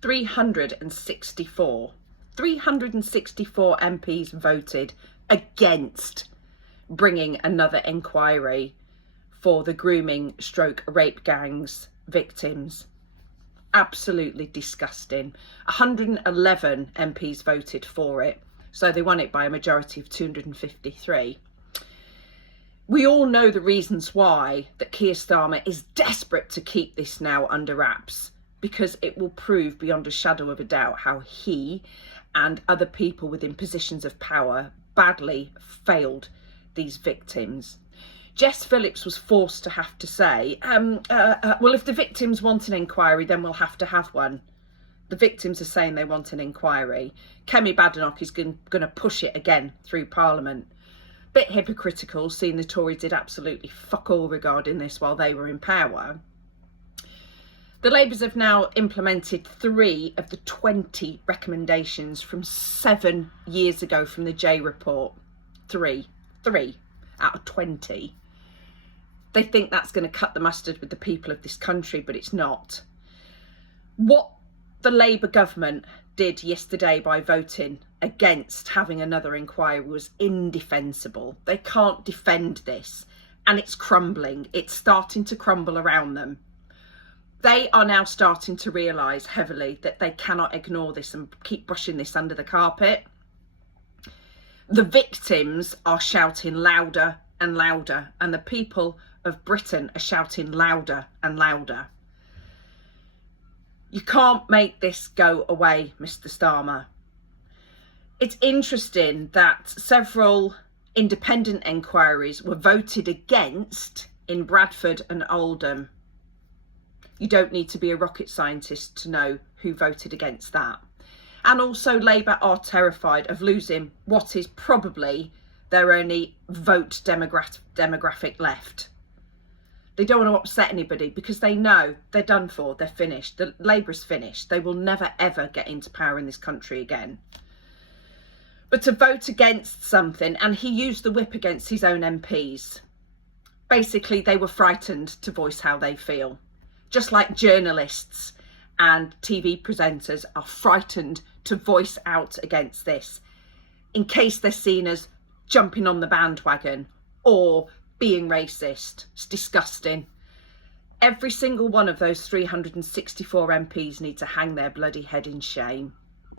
364 MPs voted against bringing another inquiry for the grooming stroke rape gangs victims. Absolutely disgusting. 111 MPs voted for it, so they won it by a majority of 253. We all know the reasons why that Keir Starmer is desperate to keep this now under wraps, because it will prove beyond a shadow of a doubt how he and other people within positions of power badly failed these victims. Jess Phillips was forced to have to say, well, if the victims want an inquiry, then we'll have to have one. The victims are saying they want an inquiry. Kemi Badenoch is going to push it again through Parliament. Bit hypocritical, seeing the Tories did absolutely fuck all regarding this while they were in power. The Labours have now implemented 3 of the 20 recommendations from 7 years ago from the J report. 3 out of 20. They think that's going to cut the mustard with the people of this country, but it's not. What the Labour government did yesterday by voting against having another inquiry was indefensible. They can't defend this, and it's crumbling. It's starting to crumble around them. They are now starting to realise heavily that they cannot ignore this and keep brushing this under the carpet. The victims are shouting louder and louder, and the people of Britain are shouting louder and louder. You can't make this go away, Mr. Starmer. It's interesting that several independent inquiries were voted against in Bradford and Oldham. You don't need to be a rocket scientist to know who voted against that. And also Labour are terrified of losing what is probably their only vote demographic left. They don't want to upset anybody because they know they're done for, they're finished. The Labour's finished. They will never ever get into power in this country again. But to vote against something, and he used the whip against his own MPs. Basically, they were frightened to voice how they feel. Just like journalists and TV presenters are frightened to voice out against this, in case they're seen as jumping on the bandwagon or being racist. It's disgusting. Every single one of those 364 MPs need to hang their bloody head in shame.